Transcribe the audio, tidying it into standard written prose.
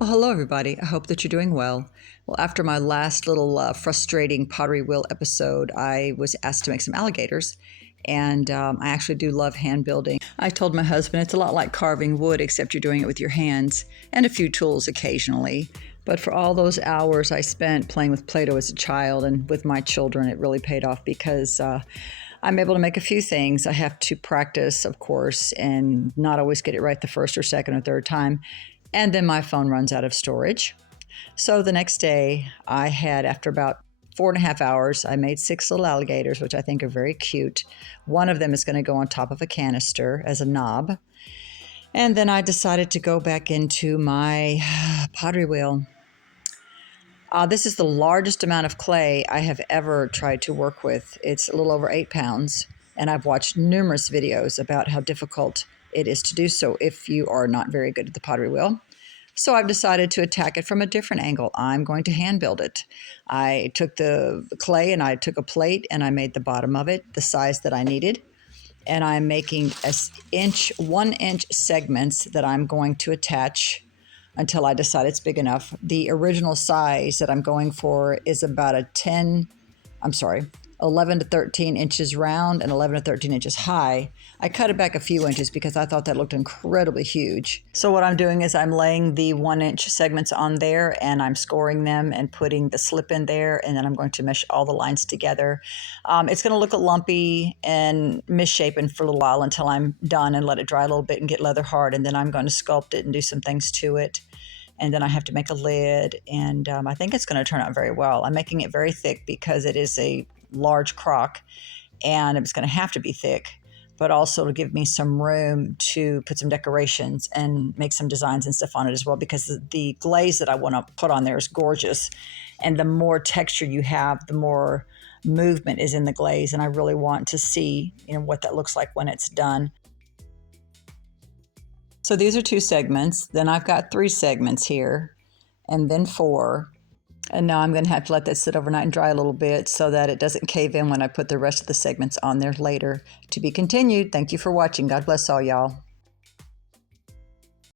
Well, hello, everybody. I hope that you're doing well. Well, after my last little frustrating pottery wheel episode, I was asked to make some alligators, and I actually do love hand building. I told my husband it's a lot like carving wood, except you're doing it with your hands and a few tools occasionally. But for all those hours I spent playing with Play-Doh as a child and with my children, it really paid off because I'm able to make a few things. I have to practice, of course, and not always get it right the first or second or third time. And then my phone runs out of storage. So the next day, I had, after about 4.5 hours, I made 6 little alligators, which I think are very cute. One of them is going to go on top of a canister as a knob. And then I decided to go back into my pottery wheel. This is the largest amount of clay I have ever tried to work with. It's a little over 8 pounds, and I've watched numerous videos about how difficult it is to do so if you are not very good at the pottery wheel. So I've decided to attack it from a different angle. I'm going to hand build it. I took the clay and I took a plate and I made the bottom of it the size that I needed. And I'm making 1-inch segments that I'm going to attach until I decide it's big enough. The original size that I'm going for is about 11 to 13 inches round and 11 to 13 inches high. I cut it back a few inches because I thought that looked incredibly huge. So what I'm doing is I'm laying the 1-inch segments on there and I'm scoring them and putting the slip in there, and then I'm going to mesh all the lines together. It's going to look lumpy and misshapen for a little while until I'm done and let it dry a little bit and get leather hard, and then I'm going to sculpt it and do some things to it. And then I have to make a lid, and I think it's going to turn out very well. I'm making it very thick because it is a large crock, and it's going to have to be thick, but also to give me some room to put some decorations and make some designs and stuff on it as well, because the glaze that I want to put on there is gorgeous. And the more texture you have, the more movement is in the glaze. And I really want to see, what that looks like when it's done. So these are 2 segments. Then I've got 3 segments here, and then 4. And now I'm going to have to let that sit overnight and dry a little bit so that it doesn't cave in when I put the rest of the segments on there later. To be continued. Thank you for watching. God bless all y'all.